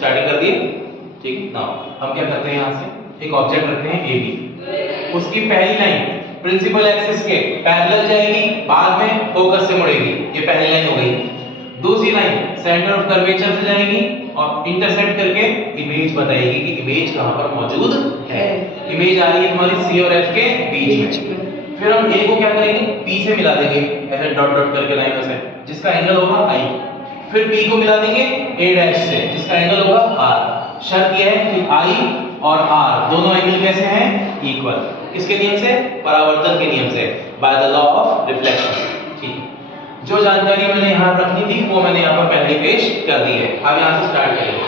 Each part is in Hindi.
स्टार्टिंग कर दिए, ठीक। नाउ हम क्या करते हैं, यहाँ से एक ऑब्जेक्ट रखते हैं AB, उसकी पहली लाइन प्रिंसिपल एक्सिस के पैरेलल जाएगी, बाद में फोकस से मुड़ेगी, ये पहली लाइन हो गई। दूसरी लाइन सेंटर ऑफ कर्वेचर से जाएगी और इंटरसेक्ट करके इमेज बताएगी कि इमेज कहां पर मौजूद है। इमेज आ रही है तुम्हारी C और F के बीच में। फिर हम A को क्या करेंगे, P से मिला देंगे, ऐसे डॉट डॉट करके लाइनों से, जिसका एंगल होगा I। फिर P को मिला देंगे A डैश से, जिसका एंगल होगा R। शर्त यह है कि I और R दोनों एंगल कैसे हैं, इक्वल। किसके नियम से, परावर्तन के नियम से, by the law of reflection, ठीक। जो जानकारी मैंने यहाँ रखनी थी वो मैंने यहाँ पर पहले पेश कर दी है। अब यहाँ से स्टार्ट करेंगे।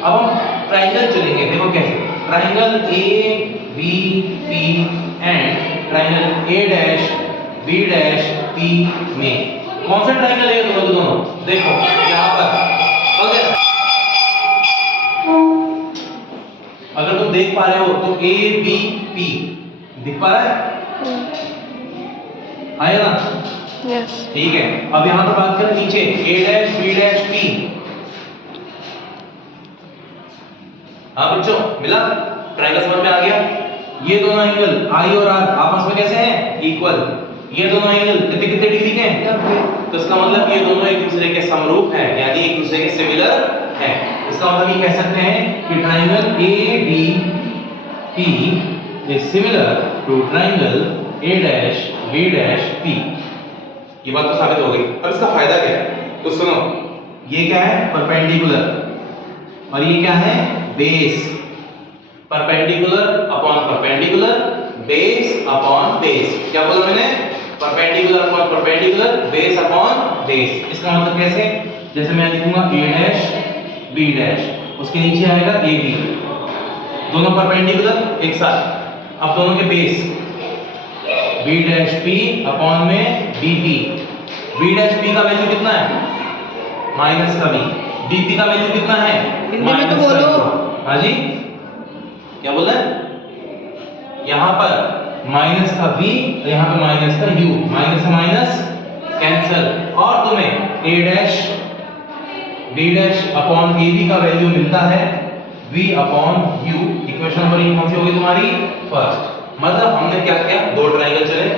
अब हम ट्राइंगल चुनेंगे, देखो कैसे, triangle ABP and triangle A dash B dash P में कौन सा ट्राइंगल है दोनों, देखो यहाँ पर अगर तुम देख पा रहे हो तो ABP दिख पा रहा है, आया ना, यस, ठीक है। अब यहाँ पर बात करें नीचे A dash B dash P, हाँ बच्चों मिला, ट्रायंगल समझ में आ गया। ये दोनों एंगल I और R आपस में कैसे हैं, इक्वल। ये दोनों एंगल कितने कितने डिग्री के हैं, तो इसका मतलब ये दोनों एक दूसरे के समरूप हैं, यानी एक दूसरे के सिमिलर हैं। इसका मतलब ये कह सकते हैं कि triangle ABP is similar to triangle A dash B dash P। ये बात तो साबित हो गई। अब इसका फायदा क्या है, तो सुनो, ये क्या है, परपेंडिकुलर, और ये क्या है, base. Perpendicular upon perpendicular, base upon base. क्या बोला मैंने, perpendicular upon perpendicular, base upon base. इसका मतलब कैसे, जैसे मैं लिखूंगा A डैश B डैश, उसके नीचे आएगा AB, दोनों परपेंडिकुलर एक साथ। अब दोनों के base B dash P upon में BP। B डैश P का वैल्यू कितना है, माइनस का B। BP का वैल्यू कितना है, हिंदी में तो बोलो। हाँ जी, क्या बोल रहे हैं, यहाँ पर माइनस का B और यहाँ पे माइनस का U, माइनस से माइनस कैंसिल, और तुम्हें A dash B dash upon AB का वैल्यू मिलता है V upon U। Equation number कौन सी होगी तुम्हारी, फर्स्ट। मतलब हमने क्या किया, दो ट्रायंगल चले,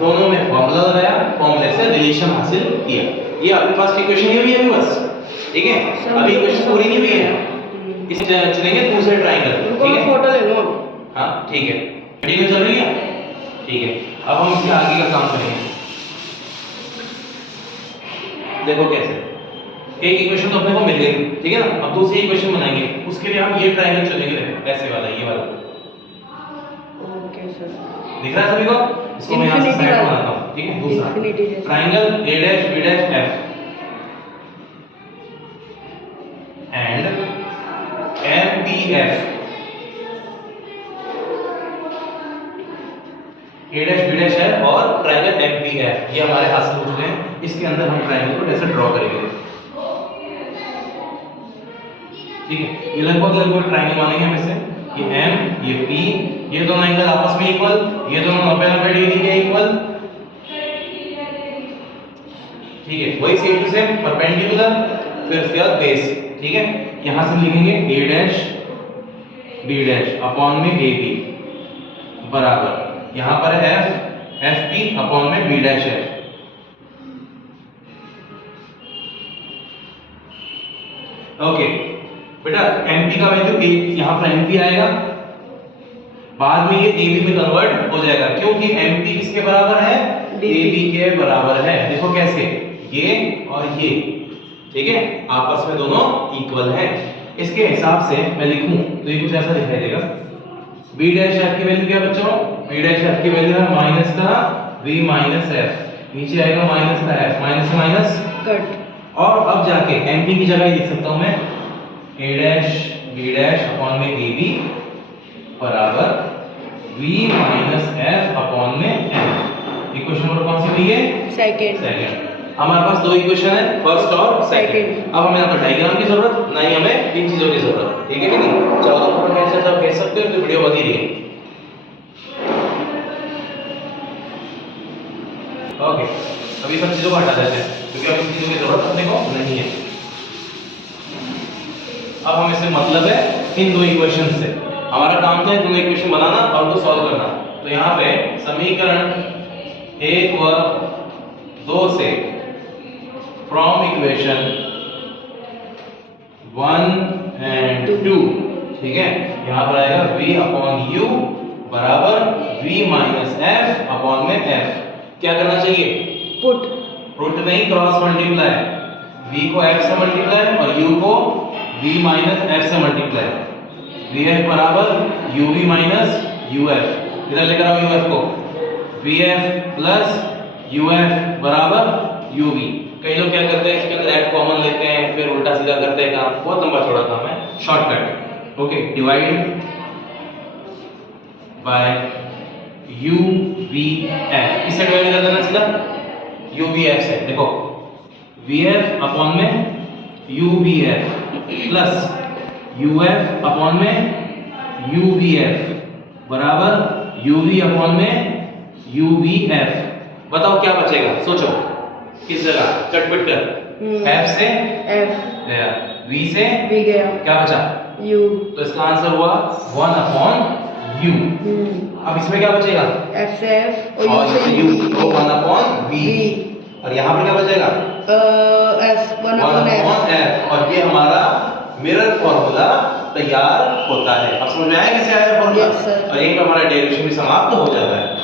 दोनों में फॉर्मूला लगाया, फॉर्मूले से रिलेशन हासिल किया। ये अभी फर्स्ट इक्वेशन ये भी है बस, ठीक है। अभी इक्वेशन पूरी नहीं हुई है, इस चलेंगे दूसरे ट्रायंगल, ठीक है। फोटो ले लो, हाँ ठीक है, ठीक है, चल रही है, ठीक है। अब हम इसके आगे का काम करेंगे। देखो कैसे, एक इक्वेशन तो अपने को मिल गई, ठीक है ना। अब दूसरी इक्वेशन बनाएंगे, उसके लिए हम ये ट्रायंगल चलेंगे, ऐसे वाला, ये वाला। ओके सर, दिख रहा है सभी को, इसको मैं यहां से साइड में बनाता हूं, ठीक है। दूसरा triangle A dash B dash F and MPF। A dash B dash F और ट्रायंगल MPF, ये हमारे हाथ से पूछ रहे हैं। इसके अंदर हम ट्रायंगल को ऐसे ड्रॉ करेंगे, ठीक है। ये लगभग ट्रायंगल बनेंगे हमें से, ये M, ये P, ये दोनों एंगल आपस में इक्वल, ये दोनों 90-90 डिग्री के इक्वल, ठीक है। वही सेम टू सेम परपेंडिकुलर, फिर उसके बाद बेस, ठीक है। यहां से लिखेंगे A dash B dash upon में AB बराबर, यहां पर है FP अपॉन में B डैश F। ओके बेटा, MP का वैल्यू यहां पर MP आएगा, बाद में ये AB में कन्वर्ट हो जाएगा, क्योंकि MP किसके बराबर है, AB के बराबर है। देखो कैसे, ये और ये, ठीक है, आपस में दोनों इक्वल हैं। इसके हिसाब से मैं लिखूं तो ये कुछ ऐसा दिखाई देगा। B डैश F की वैल्यू क्या बच्चों, B डैश F की वैल्यू है माइनस का V माइनस F, नीचे आएगा माइनस का F, माइनस से माइनस कट, और अब जाके MP की जगह लिख सकता हूं मैं A dash B dash upon में AB बराबर V माइनस F अपॉन में F। इक्वेशन नंबर कौन सी हुई है, सेकंड। हमारे पास दो इक्वेशन है, फर्स्ट और सेकंड। अब हमें यहाँ पर डायग्राम की जरूरत नहीं, हमें इन चीजों की जरूरत, ठीक है कि नहीं। चलो तो फटाफट से सब कह सकते हो, तो वीडियो बन ही रही है। ओके, अभी सब चीजों को हटा देते हैं, क्योंकि अब इन चीजों की जरूरत अपने को नहीं है। अब हमें से मतलब है इन दो इक्वेशन से, हमारा काम था दोनों इक्वेशन बनाना और उनको सॉल्व करना। तो यहाँ पे समीकरण 1 व 2 से फ्रॉम इक्वेशन 1 एंड 2, ठीक है, यहाँ पर आएगा v अपॉन u बराबर v माइनस f अपॉन में f। क्या करना चाहिए? पुट नहीं, क्रॉस मल्टीप्लाई, v को f से मल्टीप्लाई और u को v माइनस f से मल्टीप्लाई। vf बराबर uv माइनस uf, इधर लेकर आओ uf को, vf प्लस uf बराबर uv। कई लोग क्या करते हैं, इसके अंदर f कॉमन लेते हैं फिर उल्टा सीधा करते हैं काम, बहुत लंबा चौड़ा काम है, shortcut. Okay, divide by uvf, इसे डिवाइड कर देना सीधा uvf से। देखो vf अपॉन में uvf प्लस uf अपॉन में uvf बराबर uv अपॉन में uvf। बताओ क्या बचेगा, सोचो किस जगह, चटपट कर। f से f गया, v से v गया, क्या बचा, u। तो इसका आंसर हुआ 1 अपॉन u। अब इसमें क्या बचेगा, f से f और u से u तो 1 अपॉन v, और यहाँ पे क्या बचेगा, f 1 1 upon upon f। f, और ये हमारा मिरर फॉर्मूला तैयार होता है। अब समझ में आया कैसे आया फॉर्मूला? Yes, sir. और एक पे हमारा डेरिवेशन भी समाप्त हो जाता है।